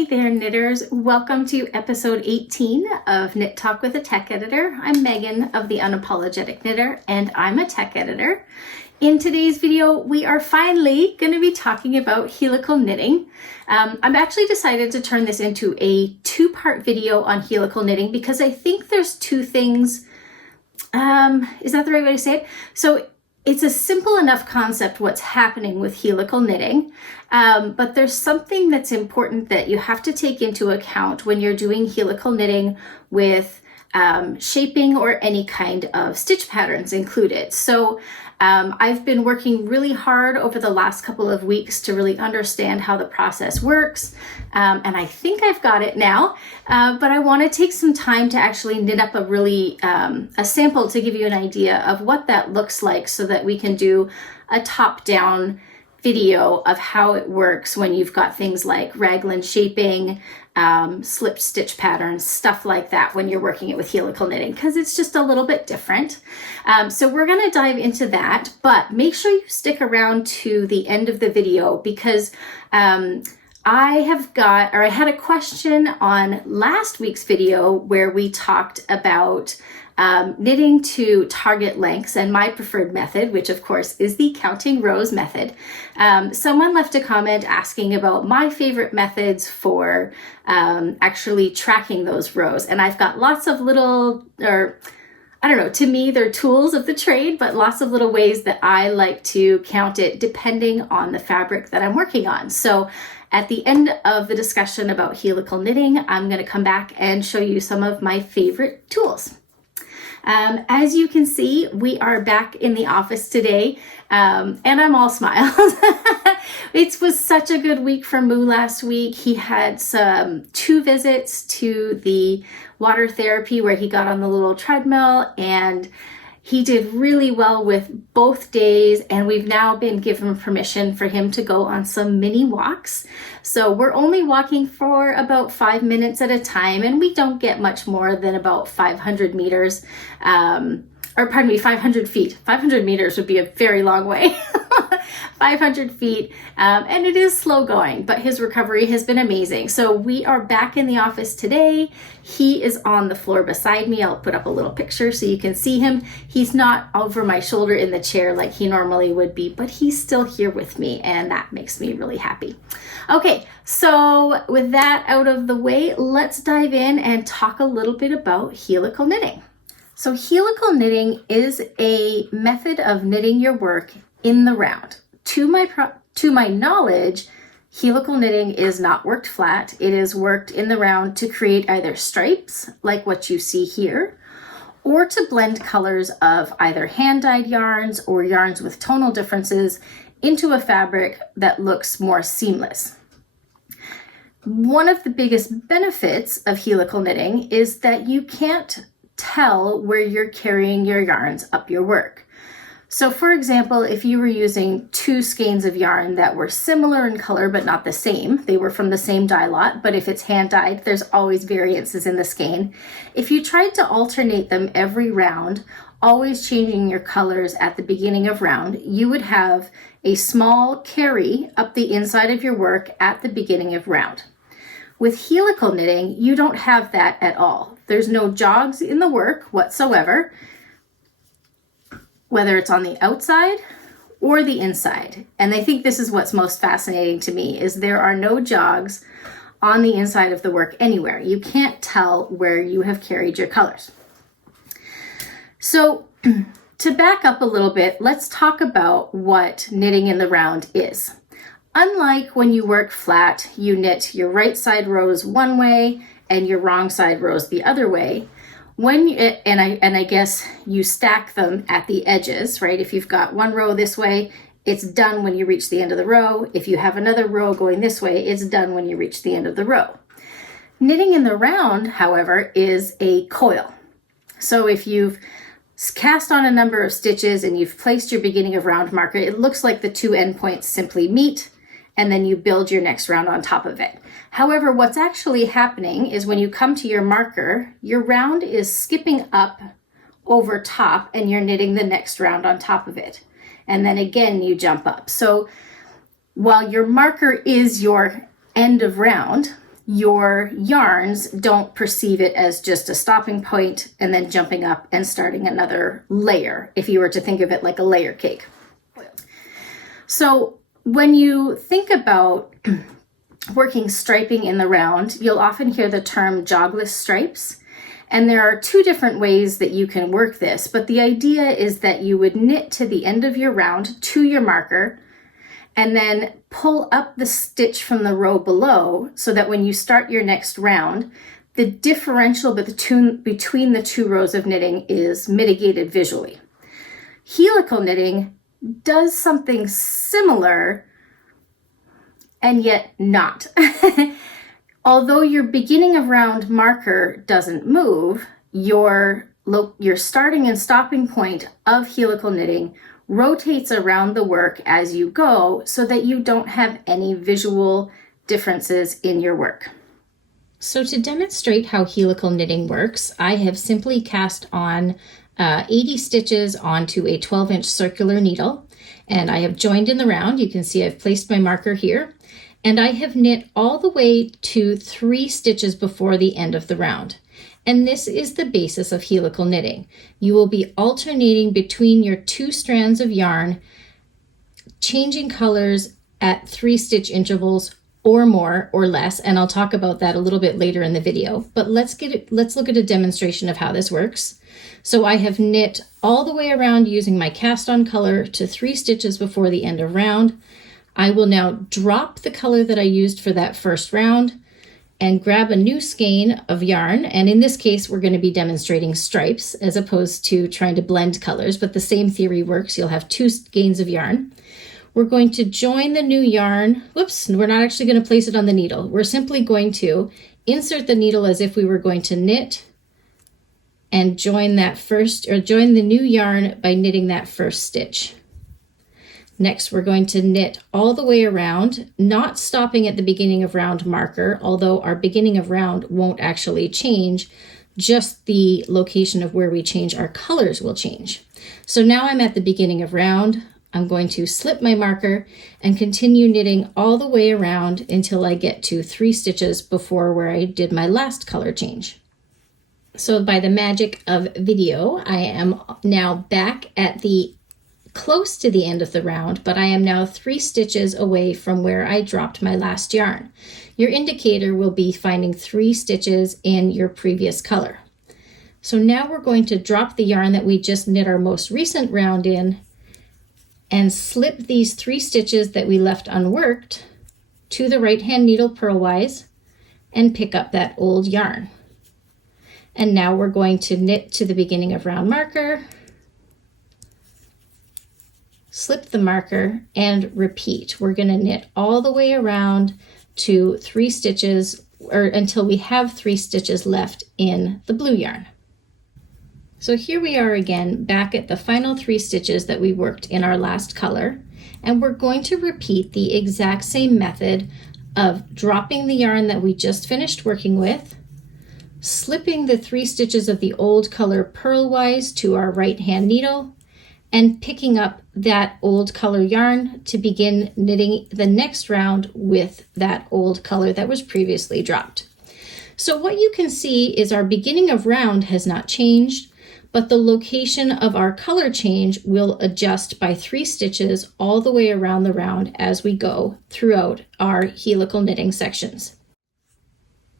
Hey there, knitters. Welcome to episode 18 of Knit Talk with a Tech Editor. I'm Megan of the Unapologetic Knitter, and I'm a tech editor. In today's video, we are finally going to be talking about helical knitting. I've actually decided to turn this into a two-part video on helical knitting because I think there's two things. Is that the right way to say it? So it's a simple enough concept what's happening with helical knitting, but there's something that's important that you have to take into account when you're doing helical knitting with shaping or any kind of stitch patterns included. So I've been working really hard over the last couple of weeks to really understand how the process works, and I think I've got it now, but I want to take some time to actually knit up a sample to give you an idea of what that looks like so that we can do a top-down video of how it works when you've got things like raglan shaping, slipped stitch patterns, stuff like that when you're working it with helical knitting, because it's just a little bit different. So we're going to dive into that, but make sure you stick around to the end of the video because I had a question on last week's video where we talked about knitting to target lengths and my preferred method, which of course is the counting rows method. Someone left a comment asking about my favorite methods for actually tracking those rows. And I've got lots of little, to me, they're tools of the trade, but lots of little ways that I like to count it depending on the fabric that I'm working on. So at the end of the discussion about helical knitting, I'm going to come back and show you some of my favorite tools. As you can see, we are back in the office today, and I'm all smiles. It was such a good week for Moo last week. He had two visits to the water therapy where he got on the little treadmill, and he did really well with both days, and we've now been given permission for him to go on some mini walks. So we're only walking for about 5 minutes at a time, and we don't get much more than about 500 meters, 500 feet. 500 meters would be a very long way. 500 feet, and it is slow going, but his recovery has been amazing. So we are back in the office today. He is on the floor beside me. I'll put up a little picture so you can see him. He's not over my shoulder in the chair like he normally would be, but he's still here with me, and that makes me really happy. Okay, so with that out of the way, let's dive in and talk a little bit about helical knitting. So helical knitting is a method of knitting your work in the round. To my knowledge, helical knitting is not worked flat. It is worked in the round to create either stripes, like what you see here, or to blend colors of either hand-dyed yarns or yarns with tonal differences into a fabric that looks more seamless. One of the biggest benefits of helical knitting is that you can't tell where you're carrying your yarns up your work. So for example, if you were using two skeins of yarn that were similar in color but not the same, they were from the same dye lot, but if it's hand dyed, there's always variances in the skein. If you tried to alternate them every round, always changing your colors at the beginning of round, you would have a small carry up the inside of your work at the beginning of round. With helical knitting, you don't have that at all. There's no jogs in the work whatsoever, whether it's on the outside or the inside. And I think this is what's most fascinating to me, is there are no jogs on the inside of the work anywhere. You can't tell where you have carried your colors. So to back up a little bit, let's talk about what knitting in the round is. Unlike when you work flat, you knit your right side rows one way and your wrong side rows the other way. I guess you stack them at the edges, right? If you've got one row this way, it's done when you reach the end of the row. If you have another row going this way, it's done when you reach the end of the row. Knitting in the round, however, is a coil. So if you've cast on a number of stitches and you've placed your beginning of round marker, it looks like the two endpoints simply meet, and then you build your next round on top of it. However, what's actually happening is when you come to your marker, your round is skipping up over top and you're knitting the next round on top of it. And then again, you jump up. So while your marker is your end of round, your yarns don't perceive it as just a stopping point and then jumping up and starting another layer, if you were to think of it like a layer cake. So when you think about working striping in the round, you'll often hear the term jogless stripes. And there are two different ways that you can work this, but the idea is that you would knit to the end of your round to your marker, and then pull up the stitch from the row below so that when you start your next round, the differential between the two rows of knitting is mitigated visually. Helical knitting does something similar and yet not. Although your beginning of round marker doesn't move, your starting and stopping point of helical knitting rotates around the work as you go so that you don't have any visual differences in your work. So to demonstrate how helical knitting works, I have simply cast on 80 stitches onto a 12-inch circular needle, and I have joined in the round. You can see I've placed my marker here, and I have knit all the way to 3 stitches before the end of the round. And this is the basis of helical knitting. You will be alternating between your 2 strands of yarn, changing colors at 3 stitch intervals or more or less, and I'll talk about that a little bit later in the video. But let's look at a demonstration of how this works. So I have knit all the way around using my cast on color to 3 stitches before the end of round. I will now drop the color that I used for that first round and grab a new skein of yarn. And in this case, we're going to be demonstrating stripes as opposed to trying to blend colors, but the same theory works. You'll have 2 skeins of yarn. We're going to join the new yarn. Whoops, we're not actually going to place it on the needle. We're simply going to insert the needle as if we were going to knit and join the new yarn by knitting that first stitch. Next, we're going to knit all the way around, not stopping at the beginning of round marker, although our beginning of round won't actually change, just the location of where we change our colors will change. So now I'm at the beginning of round. I'm going to slip my marker and continue knitting all the way around until I get to 3 stitches before where I did my last color change. So by the magic of video, I am now back at close to the end of the round, but I am now 3 stitches away from where I dropped my last yarn. Your indicator will be finding 3 stitches in your previous color. So now we're going to drop the yarn that we just knit our most recent round in and slip these 3 stitches that we left unworked to the right hand needle purlwise and pick up that old yarn. And now we're going to knit to the beginning of round marker, slip the marker, and repeat. We're going to knit all the way around to 3 stitches, or until we have 3 stitches left in the blue yarn. So here we are again, back at the final 3 stitches that we worked in our last color, and we're going to repeat the exact same method of dropping the yarn that we just finished working with, slipping the 3 stitches of the old color purlwise to our right hand needle, and picking up that old color yarn to begin knitting the next round with that old color that was previously dropped. So what you can see is our beginning of round has not changed, but the location of our color change will adjust by 3 stitches all the way around the round as we go throughout our helical knitting sections.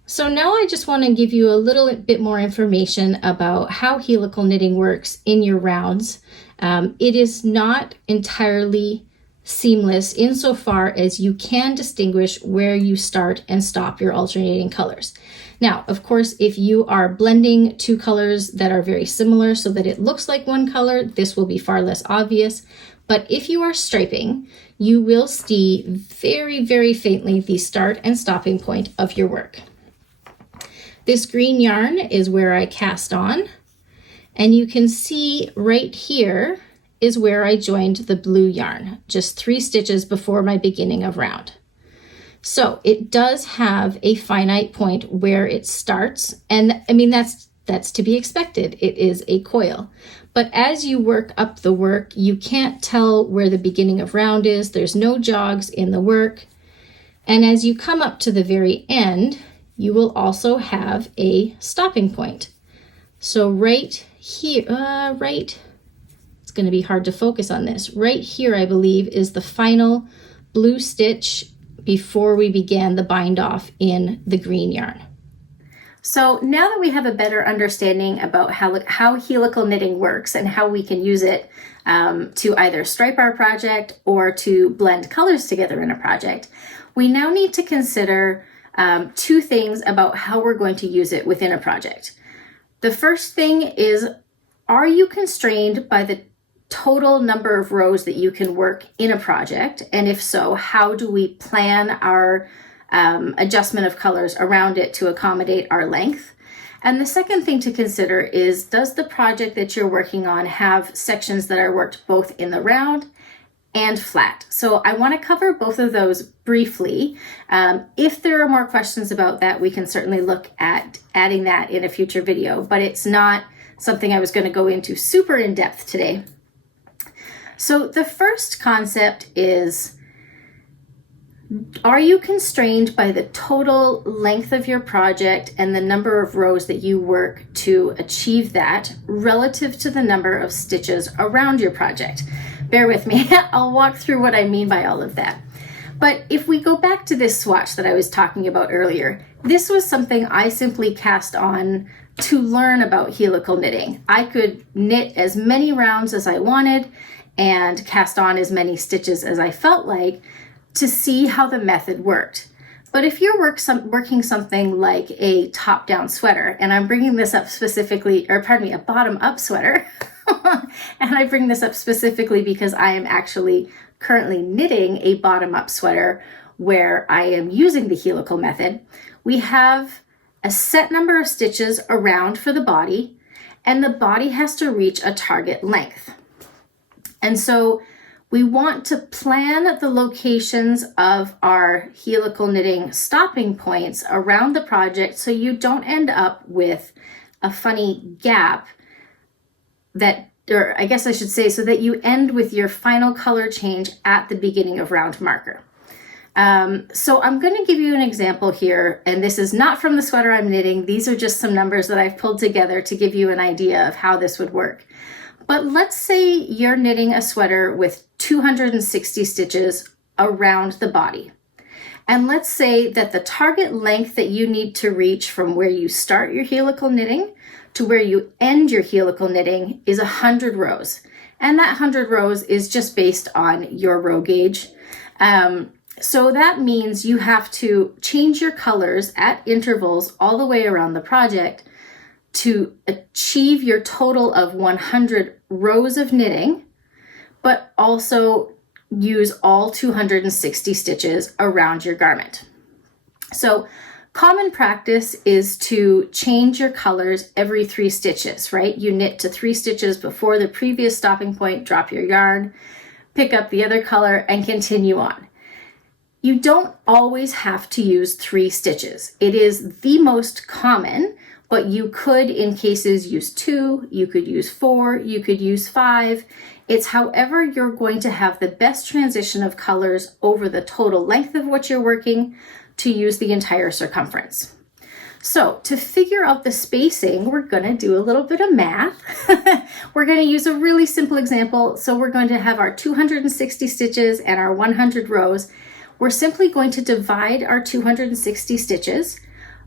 So now I just want to give you a little bit more information about how helical knitting works in your rounds. It is not entirely seamless insofar as you can distinguish where you start and stop your alternating colors. Now, of course, if you are blending 2 colors that are very similar so that it looks like one color, this will be far less obvious. But if you are striping, you will see very, very faintly the start and stopping point of your work. This green yarn is where I cast on, and you can see right here is where I joined the blue yarn, just 3 stitches before my beginning of round. So it does have a finite point where it starts, and I mean that's to be expected. It is a coil. But as you work up the work, you can't tell where the beginning of round is. There's no jogs in the work. And as you come up to the very end, you will also have a stopping point. So right here, it's going to be hard to focus on this. Right here, I believe, is the final blue stitch before we began the bind off in the green yarn. So now that we have a better understanding about how helical knitting works and how we can use it to either stripe our project or to blend colors together in a project, we now need to consider two things about how we're going to use it within a project. The first thing is, are you constrained by the total number of rows that you can work in a project? And if so, how do we plan our adjustment of colors around it to accommodate our length? And the second thing to consider is, does the project that you're working on have sections that are worked both in the round and flat? So I want to cover both of those briefly. If there are more questions about that, we can certainly look at adding that in a future video, but it's not something I was going to go into super in depth today. So the first concept is, are you constrained by the total length of your project and the number of rows that you work to achieve that relative to the number of stitches around your project? Bear with me, I'll walk through what I mean by all of that. But if we go back to this swatch that I was talking about earlier, this was something I simply cast on to learn about helical knitting. I could knit as many rounds as I wanted and cast on as many stitches as I felt like to see how the method worked. But if you're working something like a top-down sweater, and I'm bringing this up specifically, or pardon me, a bottom-up sweater, and I bring this up specifically because I am actually currently knitting a bottom-up sweater where I am using the helical method, we have a set number of stitches around for the body, and the body has to reach a target length. And so we want to plan the locations of our helical knitting stopping points around the project so you don't end up with a funny gap that, or I guess I should say, so that you end with your final color change at the beginning of round marker. So I'm going to give you an example here, and this is not from the sweater I'm knitting. These are just some numbers that I've pulled together to give you an idea of how this would work. But let's say you're knitting a sweater with 260 stitches around the body. And let's say that the target length that you need to reach from where you start your helical knitting to where you end your helical knitting is 100 rows. And that 100 rows is just based on your row gauge. So that means you have to change your colors at intervals all the way around the project to achieve your total of 100 rows of knitting, but also use all 260 stitches around your garment. So common practice is to change your colors every 3 stitches, right? You knit to 3 stitches before the previous stopping point, drop your yarn, pick up the other color, and continue on. You don't always have to use 3 stitches. It is the most common, but you could, in cases, use 2, you could use 4, you could use 5. It's however you're going to have the best transition of colors over the total length of what you're working to use the entire circumference. So to figure out the spacing, we're going to do a little bit of math. We're going to use a really simple example. So we're going to have our 260 stitches and our 100 rows. We're simply going to divide our 260 stitches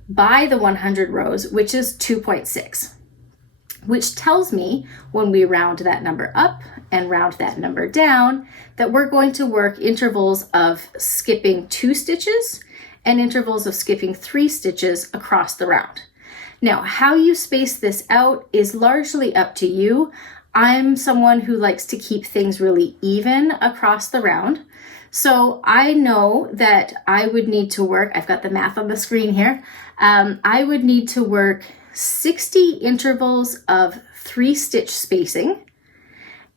by the 100 rows, which is 2.6, which tells me when we round that number up and round that number down, that we're going to work intervals of skipping 2 stitches and intervals of skipping 3 stitches across the round. Now, how you space this out is largely up to you. I'm someone who likes to keep things really even across the round. So I know that I would need to work, I've got the math on the screen here, I would need to work 60 intervals of 3 stitch spacing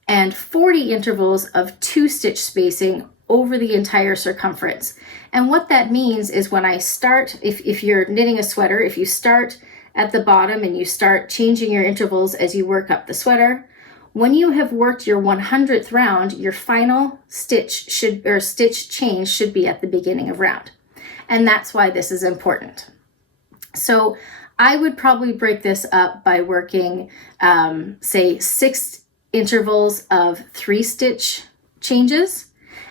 and 40 intervals of 2 stitch spacing over the entire circumference. And what that means is when I start, if you're knitting a sweater, if you start at the bottom and you start changing your intervals as you work up the sweater, when you have worked your 100th round, your final stitch change should be at the beginning of round. And that's why this is important. So I would probably break this up by working, say, 6 intervals of 3 stitch changes,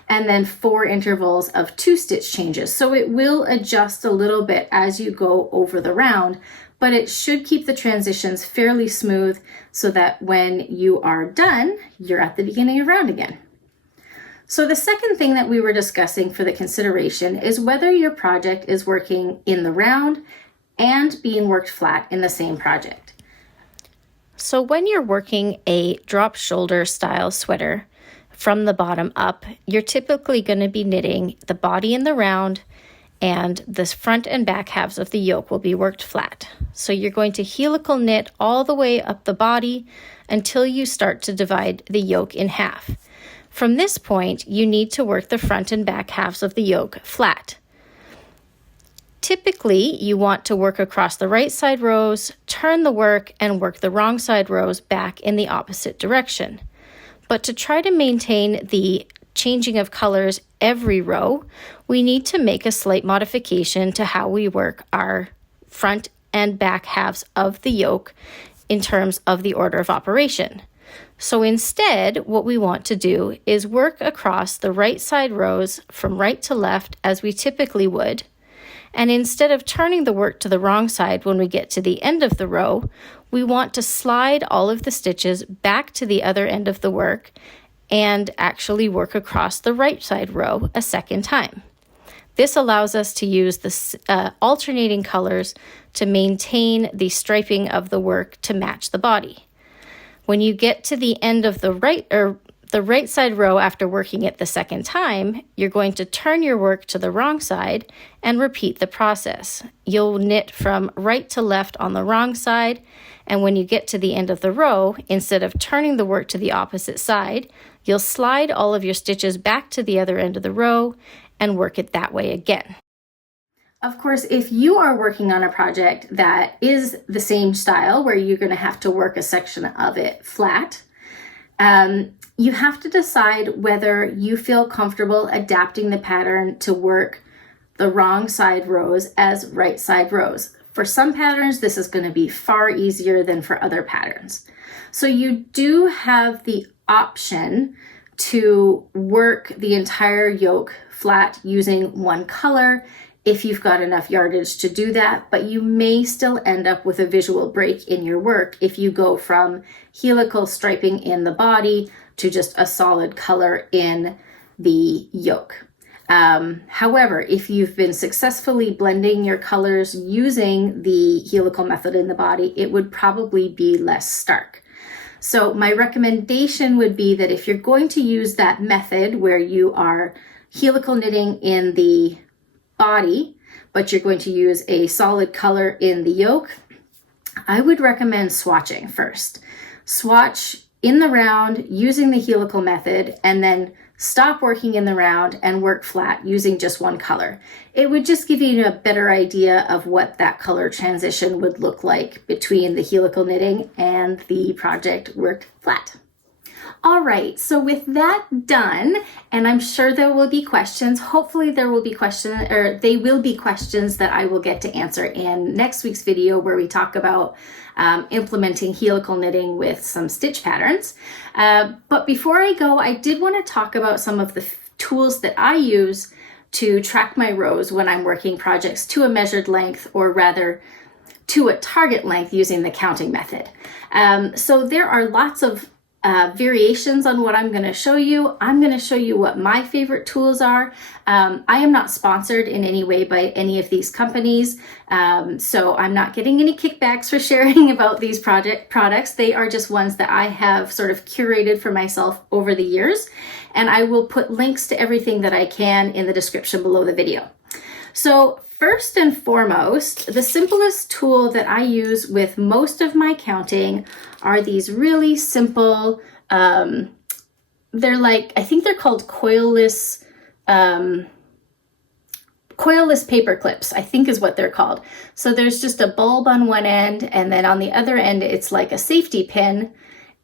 and then 4 intervals of 2 stitch changes. So it will adjust a little bit as you go over the round, but it should keep the transitions fairly smooth so that when you are done, you're at the beginning of round again. So the second thing that we were discussing for the consideration is whether your project is working in the round and being worked flat in the same project. So when you're working a drop shoulder style sweater from the bottom up, you're typically going to be knitting the body in the round, and the front and back halves of the yoke will be worked flat. So you're going to helical knit all the way up the body until you start to divide the yoke in half. From this point, you need to work the front and back halves of the yoke flat. Typically, you want to work across the right side rows, turn the work, and work the wrong side rows back in the opposite direction. But to try to maintain the changing of colors every row, we need to make a slight modification to how we work our front and back halves of the yoke in terms of the order of operation. So instead, what we want to do is work across the right side rows from right to left as we typically would. And instead of turning the work to the wrong side when we get to the end of the row, we want to slide all of the stitches back to the other end of the work and actually work across the right side row a second time. This allows us to use the alternating colors to maintain the striping of the work to match the body. When you get to the end of the right side row after working it the second time, you're going to turn your work to the wrong side and repeat the process. You'll knit from right to left on the wrong side, and when you get to the end of the row, instead of turning the work to the opposite side, you'll slide all of your stitches back to the other end of the row and work it that way again. Of course, if you are working on a project that is the same style where you're going to have to work a section of it flat, you have to decide whether you feel comfortable adapting the pattern to work the wrong side rows as right side rows. For some patterns, this is going to be far easier than for other patterns. So you do have the option to work the entire yoke flat using one color if you've got enough yardage to do that, but you may still end up with a visual break in your work if you go from helical striping in the body to just a solid color in the yoke. However, if you've been successfully blending your colors using the helical method in the body, it would probably be less stark. So my recommendation would be that if you're going to use that method where you are helical knitting in the body, but you're going to use a solid color in the yoke, I would recommend swatching first. Swatch in the round using the helical method, and then stop working in the round and work flat using just one color. It would just give you a better idea of what that color transition would look like between the helical knitting and the project worked flat. All right, so with that done, and I'm sure there will be questions, hopefully there will be questions, or they will be questions that I will get to answer in next week's video where we talk about implementing helical knitting with some stitch patterns. But before I go, I did want to talk about some of the tools that I use to track my rows when I'm working projects to a measured length, or rather to a target length using the counting method. So there are lots of variations on what I'm going to show you. I'm going to show you what my favorite tools are. I am not sponsored in any way by any of these companies, so I'm not getting any kickbacks for sharing about these products. They are just ones that I have sort of curated for myself over the years, and I will put links to everything that I can in the description below the video. So first and foremost, the simplest tool that I use with most of my counting are these really simple, they're like, I think they're called coilless paper clips, I think is what they're called. So there's just a bulb on one end, and then on the other end, it's like a safety pin,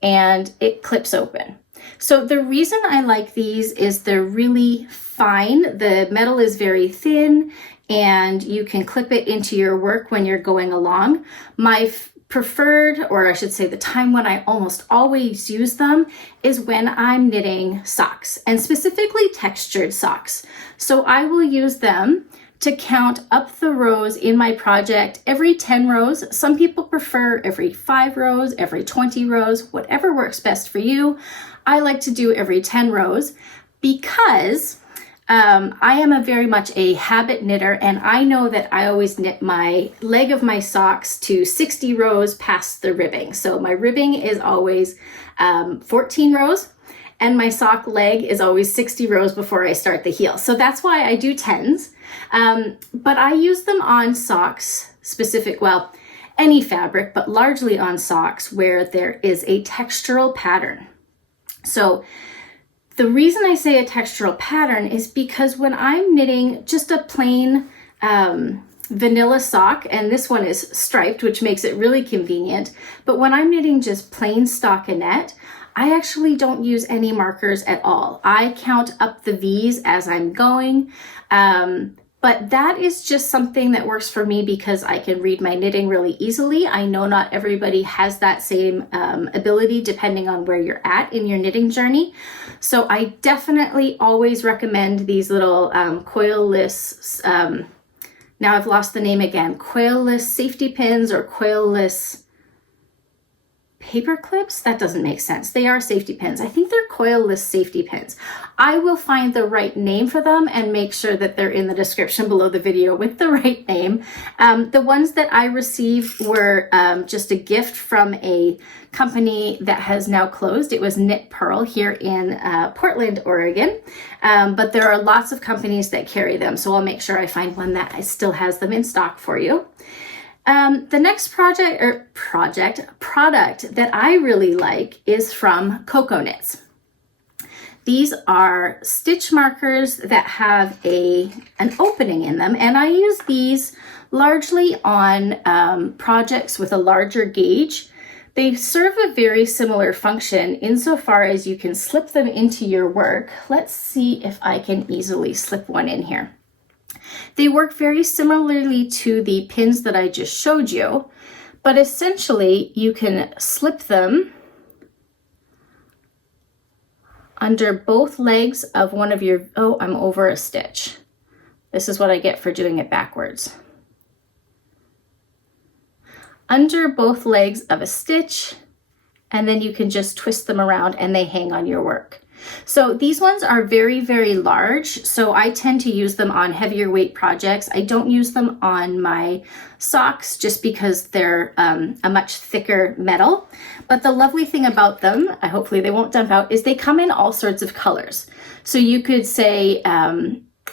and it clips open. So the reason I like these is they're really fine. The metal is very thin, and you can clip it into your work when you're going along. My preferred, or I should say the time when I almost always use them, is when I'm knitting socks, and specifically textured socks. So I will use them to count up the rows in my project every 10 rows. Some people prefer every 5 rows, every 20 rows, whatever works best for you. I like to do every 10 rows because I am very much a habit knitter, and I know that I always knit my leg of my socks to 60 rows past the ribbing. So my ribbing is always 14 rows, and my sock leg is always 60 rows before I start the heel. So that's why I do 10s. But I use them on socks well, any fabric, but largely on socks where there is a textural pattern. So the reason I say a textural pattern is because when I'm knitting just a plain vanilla sock, and this one is striped, which makes it really convenient, but when I'm knitting just plain stockinette, I actually don't use any markers at all. I count up the V's as I'm going, but that is just something that works for me because I can read my knitting really easily. I know not everybody has that same ability depending on where you're at in your knitting journey. So I definitely always recommend these little coilless, now I've lost the name again, coilless safety pins or coilless paper clips. That doesn't make sense. They are safety pins. I think they're coilless safety pins. I will find the right name for them and make sure that they're in the description below the video with the right name. The ones that I received were just a gift from a company that has now closed. It was Knit Pearl here in Portland, Oregon. But there are lots of companies that carry them. So I'll make sure I find one that still has them in stock for you. The next product that I really like is from Coco Knits. These are stitch markers that have an opening in them, and I use these largely on projects with a larger gauge. They serve a very similar function insofar as you can slip them into your work. Let's see if I can easily slip one in here. They work very similarly to the pins that I just showed you, but essentially you can slip them under both legs of one of your, oh, I'm over a stitch. This is what I get for doing it backwards. Under both legs of a stitch, and then you can just twist them around and they hang on your work. So these ones are very, very large, so I tend to use them on heavier weight projects. I don't use them on my socks just because they're a much thicker metal. But the lovely thing about them, hopefully they won't dump out, is they come in all sorts of colors. So you could say,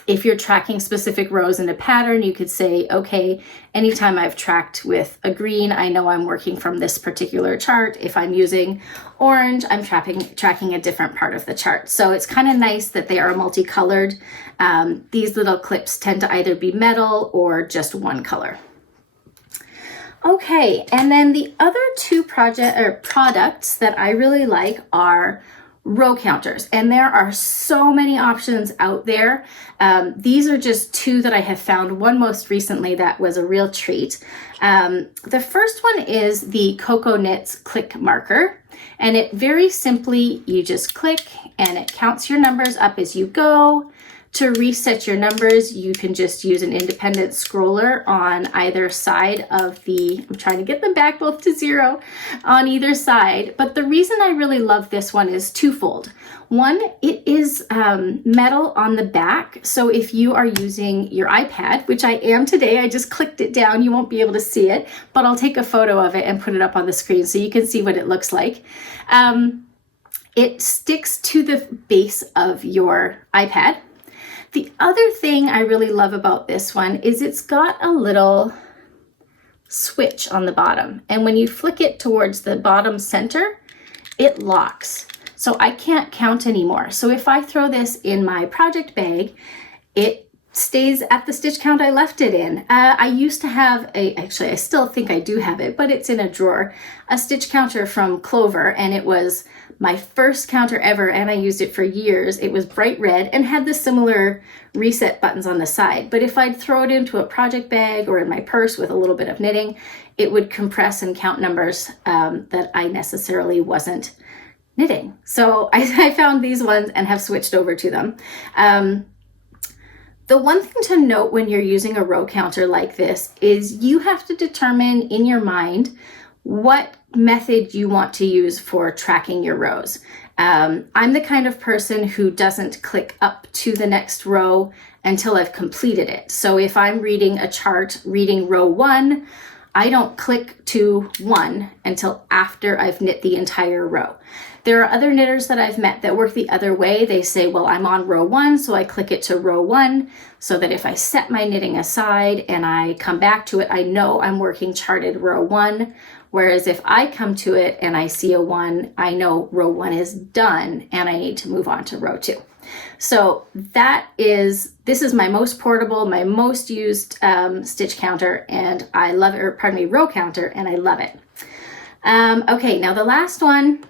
if you're tracking specific rows in a pattern, you could say, okay, anytime I've tracked with a green, I know I'm working from this particular chart. If I'm using orange, I'm tracking a different part of the chart. So it's kind of nice that they are multicolored. These little clips tend to either be metal or just one color. Okay, and then the other two products that I really like are row counters, and there are so many options out there. These are just two that I have found. One most recently that was a real treat. The first one is the Coco Knits Click Marker, and it very simply, you just click and it counts your numbers up as you go. To reset your numbers, you can just use an independent scroller on either side of the, I'm trying to get them back both to 0 on either side. But the reason I really love this one is twofold. One, it is metal on the back. So if you are using your iPad, which I am today, I just clicked it down, you won't be able to see it, but I'll take a photo of it and put it up on the screen so you can see what it looks like. It sticks to the base of your iPad. The other thing I really love about this one is it's got a little switch on the bottom. And when you flick it towards the bottom center, it locks. So I can't count anymore. So if I throw this in my project bag, it stays at the stitch count I left it in. I used to have actually I still think I do have it, but it's in a drawer, a stitch counter from Clover, and it was my first counter ever, and I used it for years. It was bright red and had the similar reset buttons on the side, but if I'd throw it into a project bag or in my purse with a little bit of knitting, it would compress and count numbers that I necessarily wasn't knitting. So I found these ones and have switched over to them. The one thing to note when you're using a row counter like this is you have to determine in your mind what method you want to use for tracking your rows. I'm the kind of person who doesn't click up to the next row until I've completed it. So if I'm reading a chart, reading row 1, I don't click to 1 until after I've knit the entire row. There are other knitters that I've met that work the other way. They say, well, I'm on row 1, so I click it to row 1, so that if I set my knitting aside and I come back to it, I know I'm working charted row 1. Whereas if I come to it and I see a 1, I know row 1 is done and I need to move on to row 2. So this is my most portable, my most used stitch counter, and I love it, or pardon me, row counter, and I love it. Okay, now the last one,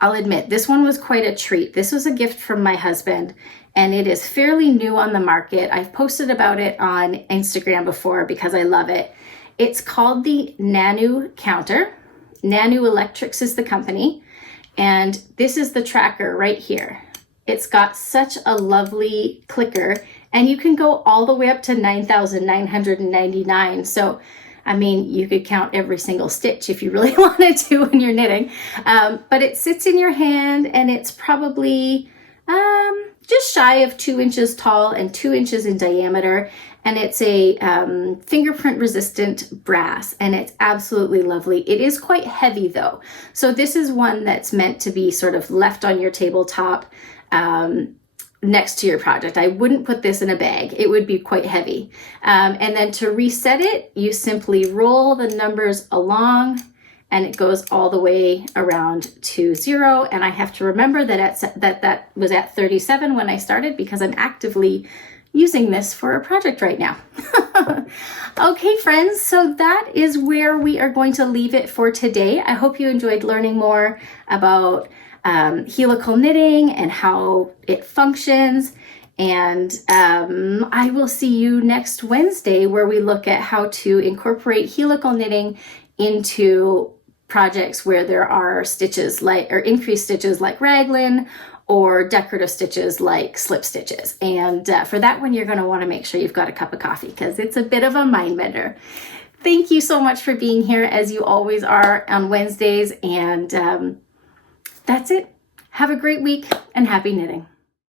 I'll admit, this one was quite a treat. This was a gift from my husband, and it is fairly new on the market. I've posted about it on Instagram before because I love it. It's called the Nanu counter. Nanu Electrics is the company, and this is the tracker right here. It's got such a lovely clicker, and you can go all the way up to 9,999. So, I mean, you could count every single stitch if you really wanted to when you're knitting. But it sits in your hand, and it's probably just shy of 2 inches tall and 2 inches in diameter. And it's a fingerprint resistant brass, and it's absolutely lovely. It is quite heavy though. So this is one that's meant to be sort of left on your tabletop next to your project. I wouldn't put this in a bag. It would be quite heavy. And then to reset it, you simply roll the numbers along and it goes all the way around to 0. And I have to remember that that was at 37 when I started because I'm actively using this for a project right now. Okay, friends, so that is where we are going to leave it for today. I hope you enjoyed learning more about helical knitting and how it functions. And I will see you next Wednesday where we look at how to incorporate helical knitting into projects where there are stitches or increased stitches like raglan or decorative stitches like slip stitches. And for that one, you're going to want to make sure you've got a cup of coffee because it's a bit of a mind bender. Thank you so much for being here, as you always are on Wednesdays. And that's it. Have a great week and happy knitting.